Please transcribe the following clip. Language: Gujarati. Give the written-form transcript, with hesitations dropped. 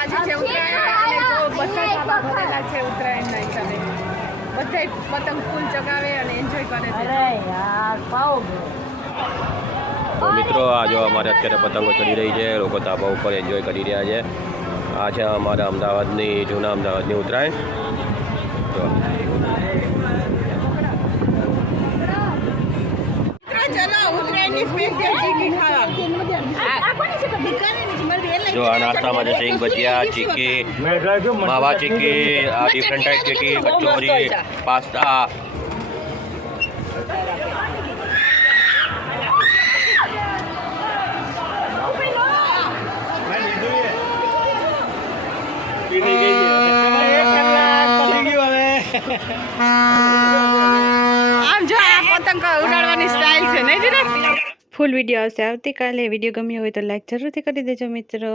આજે છે ઉત્તરાયણ અને જો બધા ધાબા ભરેલા છે ઉત્તરાયણના હિસાબે. બધા પતંગ ફૂલ ચગાવે અને એન્જોય કરે છે. તો મિત્રો આ જો અમારે અત્યારે પતંગો ચડી રહી છે, લોકો ધાબા ઉપર એન્જોય કરી રહ્યા છે. આ છે અમારા અમદાવાદની જૂના અમદાવાદની ઉત્તરાયણ. તો જો આ નાસ્તામાં છે સિંગ ભજીયા, ચીકી, માવા ચીકી, આ ડિફરન્ટ ટાઈપ ચીકી, કચોરી, પાસ્તા. આમ જો આ પતંગ ઉડાડવાની સ્ટાઇલ છે નહીં દીધા. ફૂલ વિડીયો આવશે આવતીકાલે. વિડીયો ગમ્યો હોય તો લાઈક જરૂરથી કરી દેજો મિત્રો.